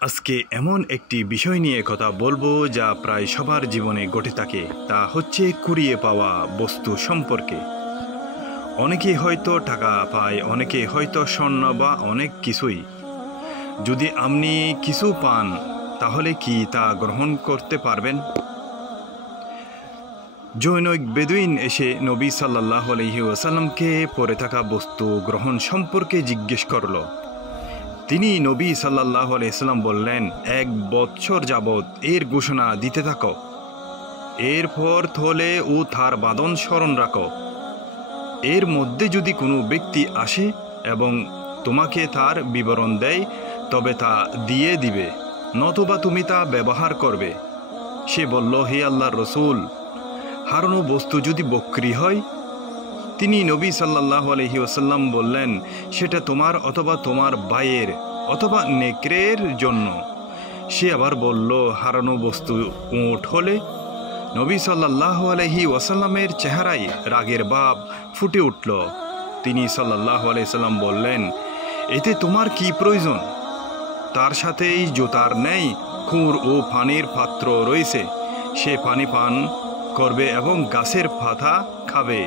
আজকে এমন একটি বিষয় নিয়ে কথা বলবো যা প্রায় সবার জীবনে ঘটে থাকে, তা হচ্ছে কুড়িয়ে পাওয়া বস্তু সম্পর্কে। অনেকে হয়তো টাকা পায়, অনেকে হয়তো স্বর্ণ বা অনেক কিছুই। যদি আপনি কিছু পান তাহলে কি তা গ্রহণ করতে পারবেন? জৈনক বেদুইন এসে নবী সাল্লাল্লাহু আলাইহি ওয়াসাল্লামকে পড়ে থাকা বস্তু গ্রহণ সম্পর্কে জিজ্ঞেস করল। তিনি নবী সাল্লাল্লাহু আলাইহি সাল্লাম বললেন, 1 বৎসর যাবৎ এর ঘোষণা দিতে থাকো, এরপর থলে ও তার বাঁধন স্মরণ রাখো। এর মধ্যে যদি কোনো ব্যক্তি আসে এবং তোমাকে তার বিবরণ দেয়, তবে তা দিয়ে দিবে, নতুবা তুমি তা ব্যবহার করবে। সে বলল, হে আল্লাহর রসুল, হারানো বস্তু যদি বকরি হয়? তিনি নবী সাল্লাল্লাহু আলাইহি ওয়াসাল্লাম বললেন, সেটা তোমার অথবা তোমার ভাইয়ের অথবা নেকড়ের জন্য। সে আবার বলল, হারানো বস্তু উট হলে? নবী সাল্লাল্লাহু আলাইহি ওয়াসাল্লামের চেহারায় রাগের ভাব ফুটে উঠল। তিনি সাল্লাল্লাহু আলাইহি সাল্লাম বললেন, এতে তোমার কি প্রয়োজন? তার সাথেই জুতার নেই খুর ও পানির পাত্র রয়েছে, সে পানি পান করবে এবং গাছের পাতা খাবে।